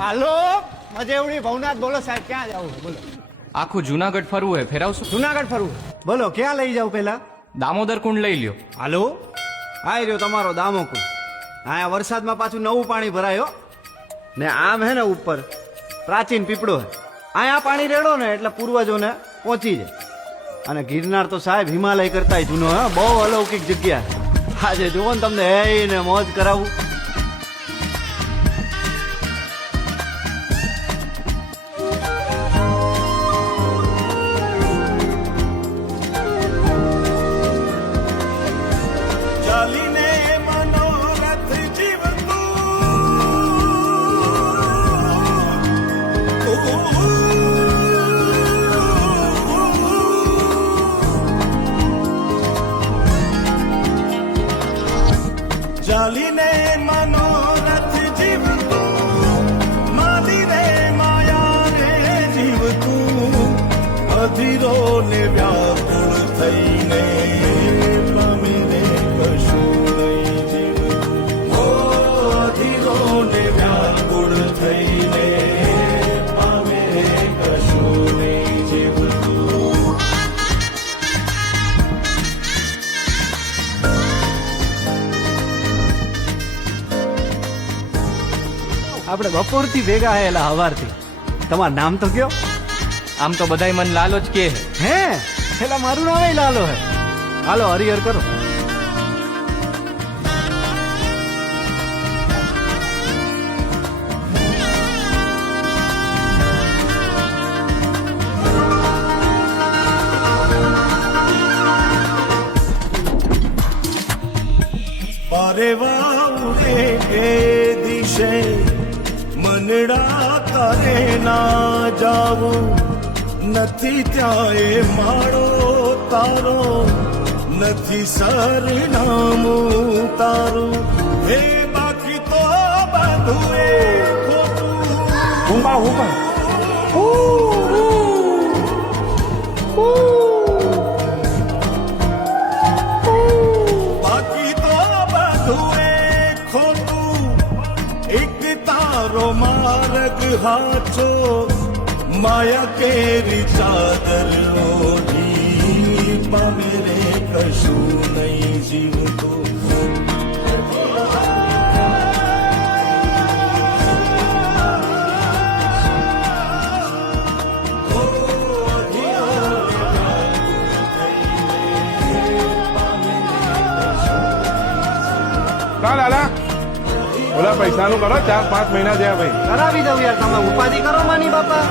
હાલો મજેવડી ભવનાથ બોલો સાહેબ, ક્યાં જવું બોલો? આખું જુનાગઢ ફરવું હે, ફેરાવશું? જુનાગઢ ફરવું બોલો, ક્યાં લઈ જાવ પેલા? દામોદર કુંડ લઈ લ્યો. હાલો આઈ રહ્યો તમારો દામોકુંડ. અહીંયા વરસાદમાં પાછું નવું પાણી ભરાયો ને આમ હે ને ઉપર પ્રાચીન પીપળો હે. અહીંયા પાણી રેડો ને એટલે પૂર્વજોને પહોંચી જાય. અને ગિરનાર તો સાહેબ હિમાલય કરતા જૂનો હે, બહુ અલૌકિક જગ્યા. આજે જુઓ ને તમને હે ને મોજ કરાવું. ચાલીને મનોરથ જીવતું, માલીને માયા રે જીવતું, અધીરો ને વ્યાકુળ થઈને પામીને કશું નહીં જીવતું. ઓ અધીરો ને વ્યાકુળ થઈને પામે કશું નહીં જીવતું. આપણે બપોરથી ભેગા હેલા હવારથી. તમારું નામ તો કયો? આમ તો બધાય મન લાલો જ કે હે. હે પેલા મારું નામ લાલો હે. હાલો હરિહર કરો. પારેવા ઉડે એ દિશે મનડા કરે ના જાવું, નથી ત્યાં એ માળો તારો, નથી સરનામું તારું. હે બાકી તો બધું એ ખોટું. બાકી તો બધું એ ખોટું, એક તારો માર્ગ હાચો, માયા કેરી ચાદર ઓઢી પામે રે કશું નહીં જીવતું. લાલા ઓલા પૈસાનું કરો, 4-5 મહિના થયા ભાઈ. કરાવી દઉં યાર, તમે ઉપાધિ કરો માની બાપા.